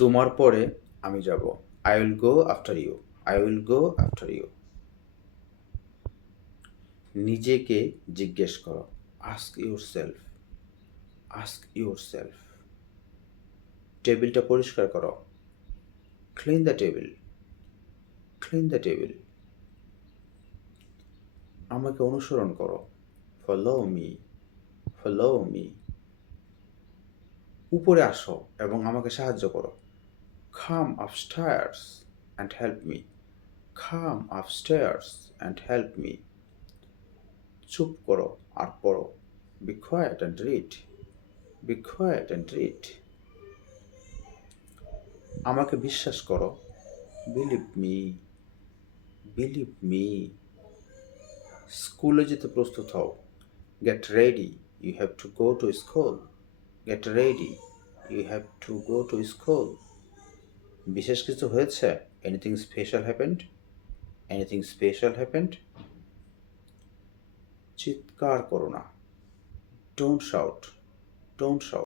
তোমার পরে আমি যাব। I will go after you. I will go after you. নিজেকে জিজ্ঞেস করো। Ask yourself. Ask yourself. টেবিলটা পরিষ্কার করো। Clean the table. Clean the table. আমাকে অনুসরণ করো। Follow me. Follow me. উপরে আসো এবং আমাকে সাহায্য করো। Come upstairs and help me. Come upstairs and help me. চুপ করো আর পড়ো। Be quiet and read. Be quiet and read. আমাকে বিশ্বাস করো। Believe me. Believe me. স্কুলে যেতে প্রস্তুত হও। Get ready. You have to go to school. Get ready. You have to go to school. বিশেষ কিছু হয়েছে? Anything special happened? Anything special happened? চিৎকার করো না। Don't shout. Don't shout.